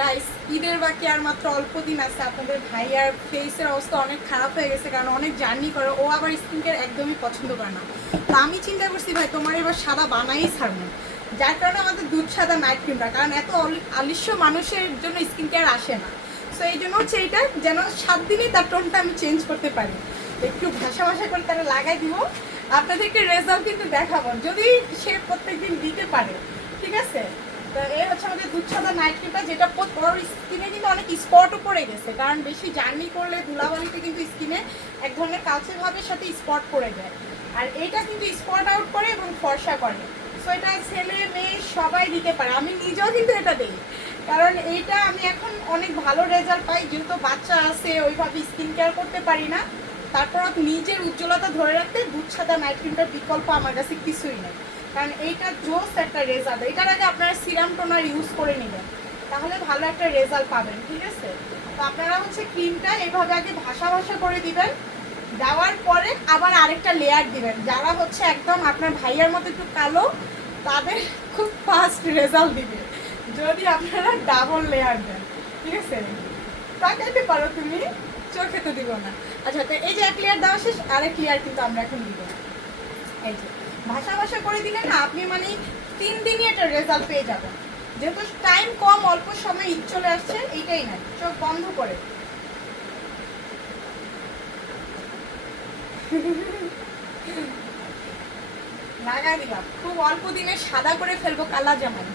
Guys, ঈদের বাকি আর মাত্র অল্প দিন আছে। আপনাদের ভাইয়ার ফেসের অবস্থা অনেক খারাপ হয়ে গেছে, কারণ অনেক জার্নি করে। ও আবার স্কিন কেয়ার একদমই পছন্দ করে না। তো আমি চিন্তা করছি ভাই তোমার এবার সাদা বানাই ছাড়বো, যার কারণে আমাদের দুধ সাদা নাইট ক্রিমটা, কারণ এত আলিস্য মানুষের জন্য স্কিন কেয়ার আসে না। সো এই জন্য হচ্ছে এইটা, যেন 7 দিনই তার টোনটা আমি চেঞ্জ করতে পারি। একটু ভাষা ভাষা করে তারা লাগাই দিব, আপনাদেরকে রেজাল্ট কিন্তু দেখাবো, যদি সে প্রত্যেকদিন দিতে পারে। ঠিক আছে, তো এই হচ্ছে আমাদের দুধ সাদা নাইট ক্রিমটা, যেটা ওর স্কিনে কিন্তু অনেক স্পটও পড়ে গেছে, কারণ বেশি জার্নি করলে ধুলাবালিতে কিন্তু স্কিনে এক ধরনের কালচে ভাবের সাথে স্পট পড়ে যায়। আর এইটা কিন্তু স্পট আউট করে এবং ফর্সা করে। সো এটা ছেলে মেয়ে সবাই দিতে পারে, আমি নিজেও কিন্তু এটা দিই, কারণ এইটা আমি এখন অনেক ভালো রেজাল্ট পাই। যেহেতু বাচ্চা আছে, ওইভাবে স্কিন কেয়ার করতে পারি না, তারপর নিজের উজ্জ্বলতা ধরে রাখতে দুধ সাদা নাইট ক্রিমটার বিকল্প আমার কাছে কিছুই নেই, কারণ এইটা জোস একটা রেজাল্ট। এটার আগে আপনারা সিরাম টোনার ইউজ করে নেবেন, তাহলে ভালো একটা রেজাল্ট পাবেন। ঠিক আছে, তো আপনারা হচ্ছে ক্রিমটা এইভাবে আগে ভাষা ভাষা করে দিবেন, দেওয়ার পরে আবার আরেকটা লেয়ার দিবেন। যারা হচ্ছে একদম আপনার ভাইয়ার মতো একটু কালো, তাদের খুব ফাস্ট রেজাল্ট দিবে যদি আপনারা ডাবল লেয়ার দেন। ঠিক আছে, তাকাইতে পারো তুমি, চোখে তো দিব না। আচ্ছা, তো এই যে এক লেয়ার দেওয়া শেষ, আরেক লেয়ার কিন্তু আমরা এখন দিব। এই যে ভাষা ভাষা করে দিলে না আপনি মানে 3 দিনই একটা রেজাল্ট পেয়ে যাবেন। যেহেতু টাইম কম, অল্প সময় ঈদ চলে আসছে, এইটাই না, চোখ বন্ধ করে লাগাই দিলাম। খুব অল্প দিনে সাদা করে ফেলবো কালা জামাই।